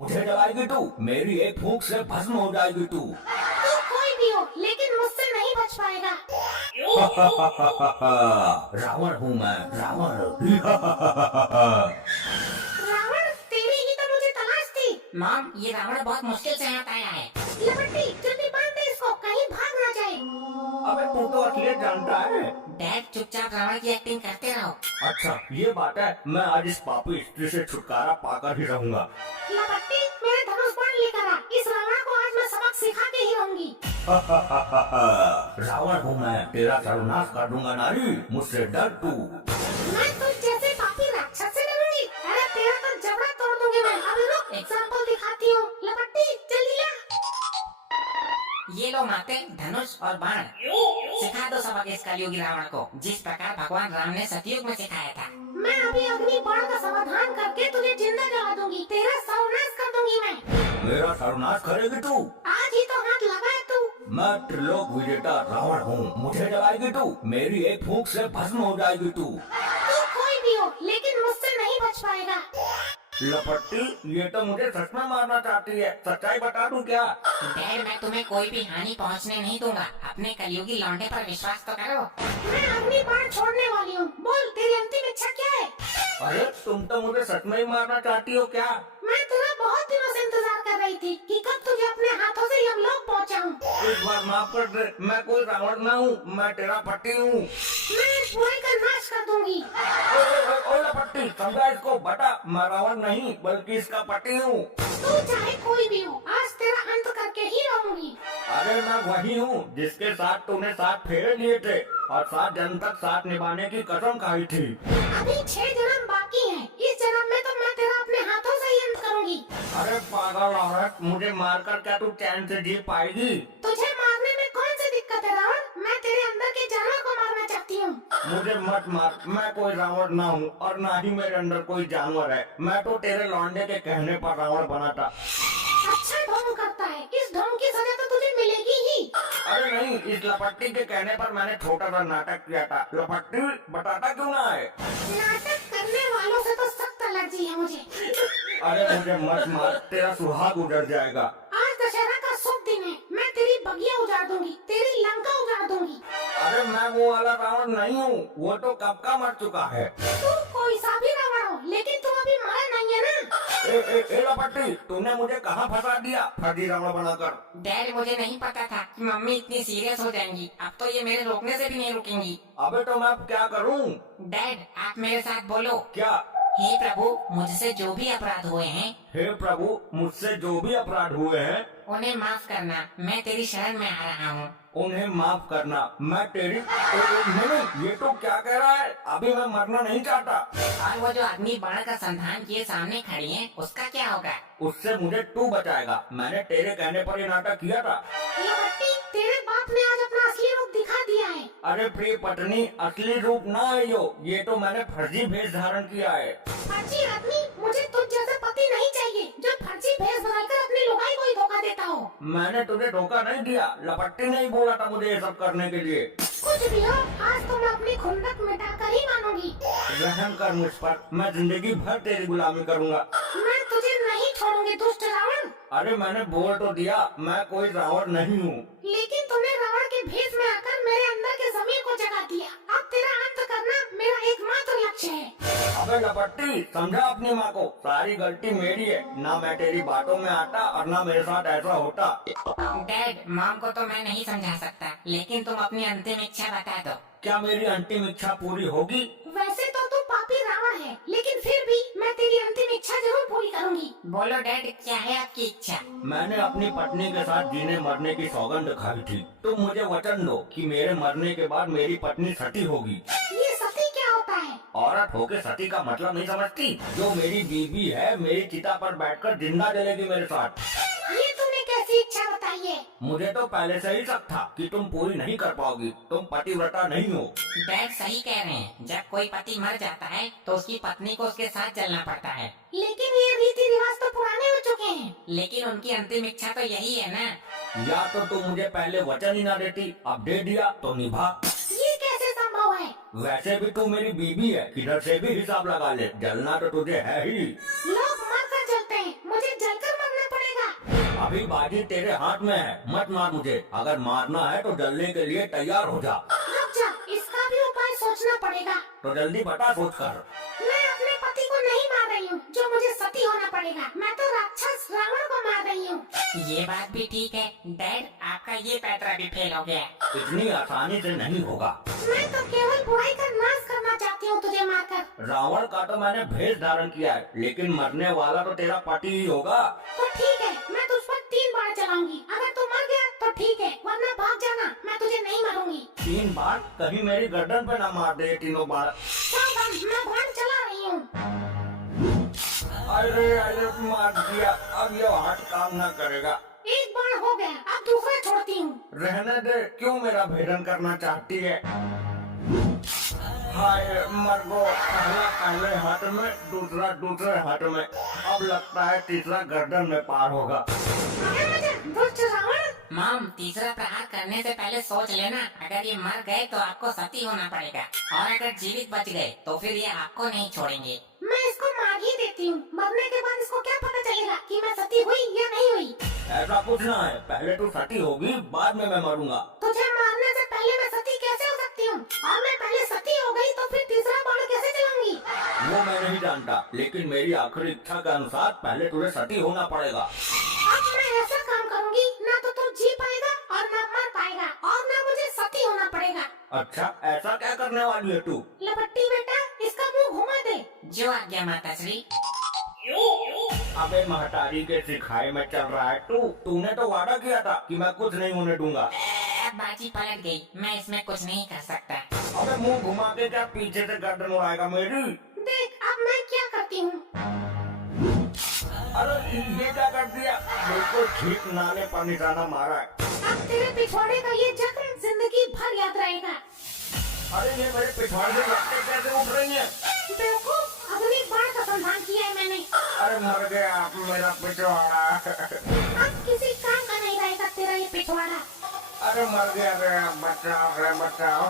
मुझे जलाएगी तू, मेरी एक फूंक से भस्म हो जाएगी तू। तू कोई भी हो लेकिन मुझसे नहीं बच पाएगा। रावण हूँ मैं, रावण। रावण, तेरी ही तो मुझे तलाश थी। मॉम, ये रावण बहुत मुश्किल से यहाँ आया है। लपट्टी, जल्दी बांध दे इसको, कहीं भाग ना जाए। अबे तू तो असलियत जानता है। डैड, चुपचाप रावण की एक्टिंग करते रहो। अच्छा ये बात है, मैं आज इस पापी स्त्री से छुटकारा पाकर ही रहूंगा। लपट्टी, मेरे धनुष बाण लेकर आ, इस रावण को आज मैं सबक सिखा के ही रहूंगी। रावण हूँ मैं, तेरा सर्वनाश कर दूंगा नारी, मुझसे डर तू। मैं तुझ जैसे पापी राक्षस से डरूंगी? अरे तेरा तो जबड़ा तोड़ दूंगी मैं। अभी रुक, एग्जाम्पल दिखाती हूँ। लपट्टी, जल्दी ला। ये लो माते, धनुष और बाण। सिखा दो सबक इस कलयुगी रावण को, जिस प्रकार भगवान राम ने सतयुग में सिखाया था। मैं अभी अग्नि बाण का समाधान करके तुझे जिंदा जला दूंगी, तेरा सर्वनाश कर दूंगी मैं। मेरा सर्वनाश करेगी तू? आज ही तो हाथ लगाए तू। मैं त्रिलोक विजेता रावण हूँ, मुझे जलाएगी तू, मेरी एक फूंक से भस्म हो जाएगी तू। तू कोई भी हो लेकिन मुझसे नहीं बच पाएगा। लपट्टी, ये तो मुझे सच में मारना चाहती है, सच्चाई बता दूं क्या? डैड, मैं तुम्हें कोई भी हानि पहुँचने नहीं दूंगा। अपने कलयुगी लौंडे पर विश्वास तो करो। मैं अग्नि बाण छोड़ने वाली हूँ, बोल तेरी अंतिम इच्छा क्या है? अरे तुम तो मुझे सच में ही मारना चाहती हो क्या? मैं तेरा बहुत दिनों से इंतजार कर रही थी कि कब तुझे अपने हाथों से यमलोक पहुँचाऊं। इस बार माफ कर दे, मैं कोई रावण ना हूँ, मैं तेरा पति हूँ। मैं इस बुराई का नाश कर दूंगी। ओ लपट्टी, समझा इसको, बता, मैं रावण नहीं बल्कि इसका पति हूँ। तू चाहे कोई भी हो, आज तेरा अंत करके ही रहूंगी। अरे मैं वही हूँ जिसके साथ तूने 7 फेरे लिए थे और 7 जन्म तक साथ निभाने की कसम खाई थी। अभी 6 जन्म बाकी हैं। इस जन्म में तो मैं तेरा अपने हाथों से ही अंत करूंगी। अरे पागल औरत, मुझे मारकर क्या तू चैन से जी पाएगी? तुझे मारने में कौन सी दिक्कत है रावण? मैं तेरे अंदर के जानवर को मारना चाहती हूँ। मुझे मत मार, मैं कोई रावण ना हूँ और ना ही मेरे अंदर कोई जानवर है। मैं तो तेरे लौंडे के कहने पर रावण बना था। अच्छा ढोंग करता है, इस ढोंग की सजा तो तुझे मिलेगी ही। अरे नहीं, इस लपट्टी के कहने पर मैंने छोटा सा नाटक किया था। लपट्टी, बताता क्यों ना है? नाटक करने वालों से तो सख्त एलर्जी है मुझे। अरे मुझे मत मार, तेरा सुहाग उजड़ जाएगा। आज दशहरा का शुभ दिन है, मैं तेरी बगिया उजाड़ दूंगी, तेरी लंका उजाड़ दूंगी। अरे मैं वो वाला रावण नहीं हूँ, वो तो कब का मर चुका है। तू कोई सा भी रावण हो, लेकिन तू अभी मरा नहीं है ना। ए लपट्टी, तूने मुझे कहाँ फंसा दिया फर्जी रावण बनाकर? डैड, मुझे नहीं पता था कि मम्मी इतनी सीरियस हो जाएंगी। अब तो ये मेरे रोकने से भी नहीं रुकेंगी। अबे तो मैं अब क्या करूँ? डैड, आप मेरे साथ बोलो। क्या? हे प्रभु, मुझसे जो भी अपराध हुए हैं हे प्रभु, मुझसे जो भी अपराध हुए हैं उन्हें माफ करना। मैं तेरी शरण में आ रहा हूँ। उन्हें माफ करना। मैं तेरी नहीं, ये तो क्या कह रहा है? अभी मैं मरना नहीं चाहता। और वो जो अग्नि बाण का संधान किए सामने खड़ी है, उसका क्या होगा? उससे मुझे तू बचाएगा। मैंने तेरे कहने पर ये नाटक किया था। लपट्टी, तेरे बाप ने आज अपना असली रूप दिखा दिया है। अरे प्रिय पत्नी, असली रूप ना है ये तो मैंने फर्जी भेष धारण किया है। फर्जी आदमी, मुझे तुझ जैसा पति नहीं चाहिए जो फर्जी भेष बदलकर अपनी लुगाई को ही धोखा देता हो। मैंने तुझे धोखा नहीं दिया, लपट्टी ने ही बोला था मुझे ये सब करने के लिए। कुछ भी हो, आज तो मैं अपनी खुंदक मिटाकर ही मानूंगी। रहम कर मुझ पर, मैं जिंदगी भर तेरी गुलामी करूंगा। मैं तुझे नहीं छोड़ूंगी दुष्ट रावण। अरे मैंने बोल तो दिया, मैं कोई रावण नहीं हूँ। लेकिन तूने रावण के भेष में आकर मेरे अंदर के ज़मीर को जगा दिया। अब तेरा अंत करना मेरा एकमात्र लक्ष्य है। अबे लपट्टी, समझा अपनी माँ को, सारी गलती मेरी है। ना मैं तेरी बातों में आता और ना मेरे साथ ऐसा होता। डैड, मॉम को तो मैं नहीं समझा सकता, लेकिन तुम अपनी अंतिम इच्छा बता दो। क्या मेरी अंतिम इच्छा पूरी होगी? वैसे तो तू पापी रावण है, लेकिन फिर भी मैं तेरी अंतिम इच्छा जरूर पूरी करूंगी। बोलो डैड, क्या है आपकी इच्छा? मैंने अपनी पत्नी के साथ जीने मरने की सौगंध खाई थी। तुम मुझे वचन दो कि मेरे मरने के बाद मेरी पत्नी सती होगी। ये सती क्या होता है? औरत होके सती का मतलब नहीं समझती? जो मेरी बीवी है, मेरी चिता पर बैठकर जिंदा जलेगी मेरे साथ। ये तूने कैसी इच्छा बताई है? मुझे तो पहले से ही शक था कि तुम पूरी नहीं कर पाओगी। तुम पतिव्रता नहीं हो। डैड सही कह रहे हैं, जब कोई पति मर जाता है तो उसकी पत्नी को उसके साथ जलना पड़ता है। लेकिन ये रीति रिवाज तो पुराने हो चुके हैं। लेकिन उनकी अंतिम इच्छा तो यही है ना। या तो तुम मुझे पहले वचन ही ना देती, अब दे दिया तो निभा। ये कैसे संभव है? वैसे भी तू मेरी बीवी है, किधर से भी हिसाब लगा ले, जलना तो तुझे है ही। लोग मर कर जलते हैं, मुझे जलकर अभी बाजी तेरे हाथ में है, मत मार मुझे। अगर मारना है तो जलने के लिए तैयार हो जा। रुक जा, इसका भी उपाय सोचना पड़ेगा। तो जल्दी बता सोच कर। मैं अपने पति को नहीं मार रही हूँ, जो मुझे सती होना पड़ेगा। मैं तो राक्षस रावण को मार रही हूँ। ये बात भी ठीक है डैड, आपका ये पैतरा भी फेल हो गया। इतनी आसानी से नहीं होगा। मैं तो केवल बुराई का नाश करना चाहती हूँ तुझे मारकर। रावण का तो मैंने भेष धारण किया है, लेकिन मरने वाला तो तेरा पति ही होगा। तो ठीक है, मैं तुझ पर 3 बार चलाऊंगी। अगर तू मर गया तो ठीक है, वरना भाग जाना, मैं तुझे नहीं मारूंगी। 3 बार? कहीं मेरी गर्दन पे न मार दे तीनों बार। सावधान, मैं बाण चला रही हूँ। अरे मार दिया, अब ये हाथ काम न करेगा। एक बाण हो गया, अब दूसरा छोड़ती हूँ। रहने दे, क्यों मेरा भेदन करना चाहती है? हाय मरगो, पहला पहले हाथ में, दूसरा दूसरे हाथ में, अब लगता है तीसरा गर्दन में पार होगा। अरे मुझे दुष्ट रावण। मॉम, तीसरा प्रहार करने से पहले सोच लेना, अगर ये मर गए तो आपको सती होना पड़ेगा, और अगर जीवित बच गए तो फिर ये आपको नहीं छोड़ेंगे। मैं इसको मार ही देती हूँ। मरने के बाद इसको क्या पता चलेगा कि मैं सती हुई या नहीं हुई? ऐसा कुछ ना है, पहले तू सती होगी, बाद में मैं मरूंगा। तुझे मारने से पहले मैं सती कैसे हो सकती हूँ? और मैं पहले सती हो गई तो फिर तीसरा बाण कैसे चलाऊंगी? वो मैं नहीं जानता, लेकिन मेरी आखिरी इच्छा के अनुसार पहले तुझे सती होना पड़ेगा। अब मैं ऐसा काम करूँगी, ना तो तू जी पाएगा और ना मर पाएगा, और ना मुझे सती होना पड़ेगा। अच्छा, ऐसा क्या करने वाली है तू? लपट्टी बेटा, इसका मुंह घुमा दे। जो आज्ञा माता श्री। अबे महतारी के सिखाए में चल रहा है तूने तो वादा किया था कि मैं कुछ नहीं होने दूंगा। अब बाजी पलट गई, मैं इसमें कुछ नहीं कर सकता। अबे मुंह घुमा के क्या पीछे से गर्दन उड़ाएगा मेरी? देख अब मैं क्या करती हूँ। अरे ये क्या कर दिया? बिल्कुल ठीक नाले पर निशाना मारा है। अब तेरे पिछवाड़े का ये जख्म जिंदगी भर याद रहेगा। अरे ये मेरे पिछवाड़े से लपटें कैसे उठ रही हैं? बेवकूफ, अग्नि बाण का संधान किया है मैंने। अरे मर गया मेरा पिछवाड़ा। अब किसी काम का नहीं रहेगा तेरा ये पिछवाड़ा। अरे मर गया रे, बचाओ रे बचाओ।